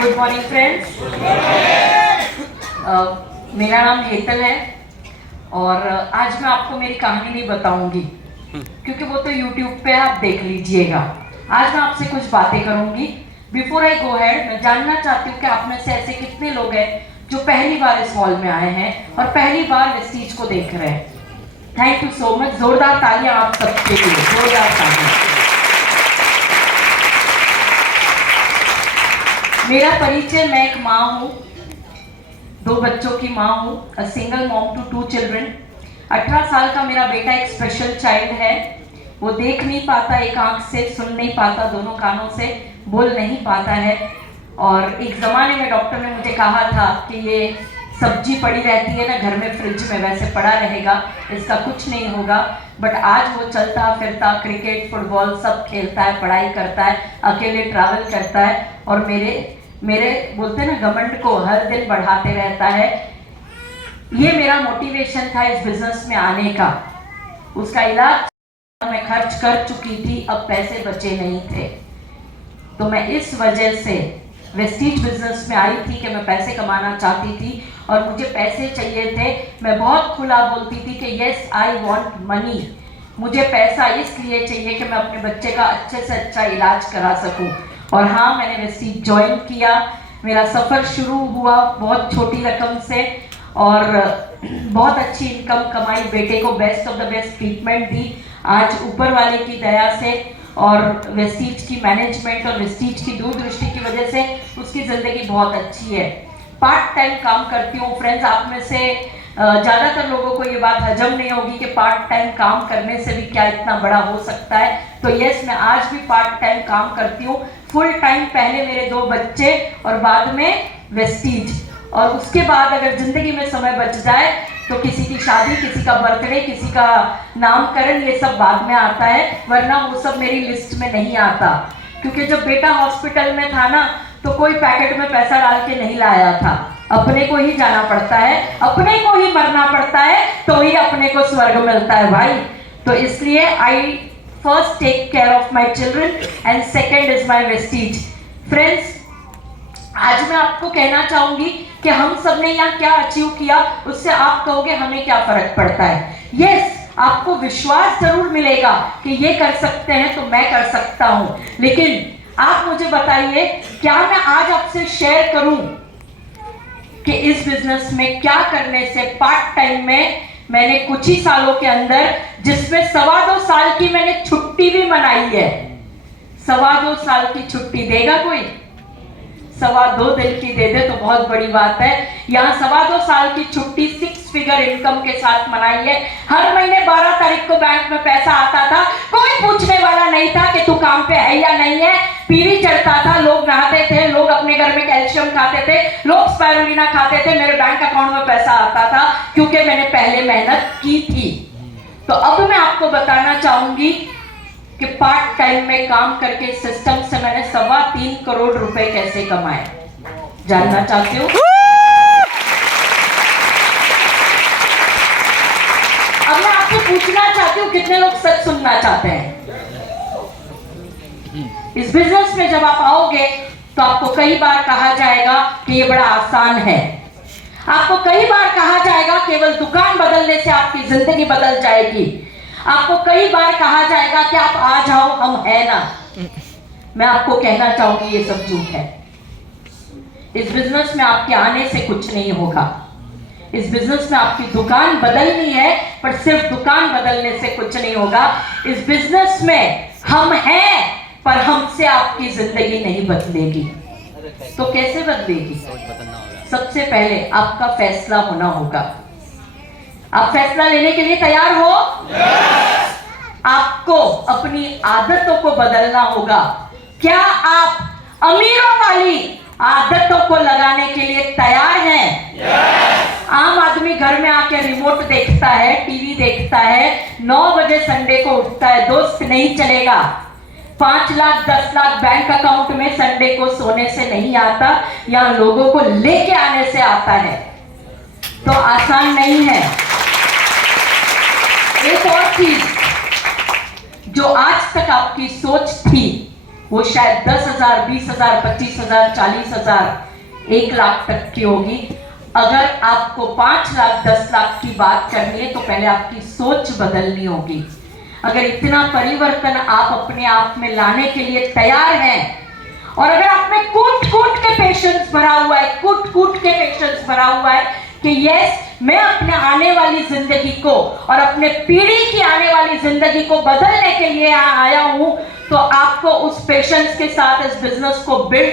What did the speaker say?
Good morning friends. मेरा नाम हेतल है और आज मैं आपको मेरी कहानी नहीं बताऊंगी क्योंकि वो तो YouTube पे आप देख लीजिएगा। आज मैं आपसे कुछ बातें करूंगी। बिफोर आई गो हेड, मैं जानना चाहती हूँ कि आप में से ऐसे कितने लोग हैं जो पहली बार इस हॉल में आए हैं और पहली बार वेस्टीज को देख रहे हैं। Thank you so much. जोरदार तालियां आप सबके लिए, जोरदार तालियां। मेरा परिचय, मैं एक माँ हूँ, 2 बच्चों की माँ हूँ, a single mom to 2 children. 18 साल का मेरा बेटा एक स्पेशल चाइल्ड है। वो देख नहीं पाता एक आंख से, सुन नहीं पाता दोनों कानों से, बोल नहीं पाता है। और एक ज़माने में डॉक्टर ने मुझे कहा था कि ये सब्जी पड़ी रहती है ना घर में फ्रिज में, वैसे पड़ा रहेगा, इसका कुछ नहीं होगा। बट आज वो चलता फिरता, क्रिकेट फुटबॉल सब खेलता है, पढ़ाई करता है, अकेले ट्रैवल करता है और मेरे बोलते ना घमंड को हर दिन बढ़ाते रहता है। ये मेरा मोटिवेशन था इस बिजनेस में आने का। उसका इलाज मैं खर्च कर चुकी थी, अब पैसे बचे नहीं थे, तो मैं इस वजह से वेस्टीज बिजनेस में आई थी कि मैं पैसे कमाना चाहती थी और मुझे पैसे चाहिए थे। मैं बहुत खुला बोलती थी कि यस आई वांट मनी, मुझे पैसा इसलिए चाहिए कि मैं अपने बच्चे का अच्छे से अच्छा इलाज करा सकूं। और हाँ, मैंने वेस्टीज ज्वाइन किया। मेरा सफ़र शुरू हुआ बहुत छोटी रकम से और बहुत अच्छी इनकम कमाई, बेटे को best of the best treatment दी आज ऊपर वाले की दया से और वेस्टीज की मैनेजमेंट और वेस्टीज की दूरदृष्टि की वजह से उसकी ज़िंदगी बहुत अच्छी है। पार्ट टाइम काम करती हूँ फ्रेंड्स। आप में से ज़्यादातर लोगों को ये बात हजम नहीं होगी कि पार्ट टाइम काम करने से भी क्या इतना बड़ा हो सकता है। तो यस, मैं आज भी पार्ट टाइम काम करती हूँ। फुल टाइम पहले मेरे 2 बच्चे और बाद में वेस्टीज, और उसके बाद अगर ज़िंदगी में समय बच जाए तो किसी की शादी, किसी का बर्थडे, किसी का नामकरण, ये सब बाद में आता है, वरना वो सब मेरी लिस्ट में नहीं आता। क्योंकि जब बेटा हॉस्पिटल में था ना तो कोई पैकेट में पैसा डाल के नहीं लाया था। अपने को ही जाना पड़ता है, अपने को ही मरना पड़ता है, तो ही अपने को स्वर्ग मिलता है भाई। तो इसलिए I first take care of my children and second is my वेस्टीज। फ्रेंड्स, आज मैं आपको कहना चाहूंगी कि हम सब ने यहाँ क्या अचीव किया, उससे आप कहोगे हमें क्या फर्क पड़ता है। यस, आपको विश्वास जरूर मिलेगा कि ये कर सकते हैं तो मैं कर सकता हूं, लेकिन आप मुझे बताइए, क्या मैं आज आपसे शेयर करूं कि इस बिजनेस में क्या करने से पार्ट टाइम में मैंने कुछ ही सालों के अंदर, जिसमें 2.25 साल की मैंने छुट्टी भी मनाई है। 2.25 साल की छुट्टी देगा कोई? 2.25 दिन की दे दे तो बहुत बड़ी बात है। यहाँ 2.25 साल की छुट्टी 6 फिगर इनकम के साथ मनाई है। हर महीने 12 तारीख को बैंक में पैसा आता था, कोई पूछने वाला नहीं था कि तू काम पे है या नहीं है। पीवी चढ़ता था, लोग नहाते थे, लोग अपने घर में कैल्शियम खाते थे, लोग स्पायरुलिना खाते थे, मेरे बैंक अकाउंट में पैसा आता था क्योंकि मैंने पहले मेहनत की थी। तो अब मैं आपको बताना चाहूंगी कि पार्ट टाइम में काम करके सिस्टम से मैंने 3.25 करोड़ रुपए कैसे कमाए। जानना चाहते हो? अब मैं आपसे पूछना चाहती हूँ, कितने लोग सच सुनना चाहते हैं? इस बिजनेस में जब आप आओगे तो आपको कई बार कहा जाएगा कि ये बड़ा आसान है। आपको कई बार कहा जाएगा केवल दुकान बदलने से आपकी जिंदगी बदल जाएगी। आपको कई बार कहा जाएगा कि आप आ जाओ, हम है ना। मैं आपको कहना चाहूंगी ये सब झूठ है। इस बिजनेस में आपके आने से कुछ नहीं होगा। इस बिजनेस में आपकी दुकान बदलनी है, पर सिर्फ दुकान बदलने से कुछ नहीं होगा। इस बिजनेस में हम हैं, पर हमसे आपकी जिंदगी नहीं बदलेगी। तो कैसे बदलेगी? सबसे पहले आपका फैसला होना होगा। आप फैसला लेने के लिए तैयार हो? yes! आपको अपनी आदतों को बदलना होगा। क्या आप अमीरों वाली आदतों को लगाने के लिए तैयार हैं? yes! आम आदमी घर में आके रिमोट देखता है, टीवी देखता है, 9 बजे संडे को उठता है, दोस्त नहीं चलेगा। 5 लाख 10 लाख बैंक अकाउंट में संडे को सोने से नहीं आता, या लोगों को लेके आने से आता है। तो आसान नहीं है। एक और चीज, जो आज तक आपकी सोच थी वो शायद 10,000, 20,000, 25,000, 40,000, 1 लाख तक की होगी। अगर आपको 5 लाख, 10 लाख की बात करनी है तो पहले आपकी सोच बदलनी होगी। अगर इतना परिवर्तन आप अपने आप में लाने के लिए तैयार हैं, और अगर आप में कूट कूट के पेशेंस भरा हुआ है, कूट कूट के पेशेंस भरा हुआ है कि यस, मैं अपने आने वाली जिंदगी को और अपने पीढ़ी की आने वाली जिंदगी को बदलने के लिए यहाँ आया हूं, तो आपको उस पेशेंस के साथ इस बिजनेस को बिल्ड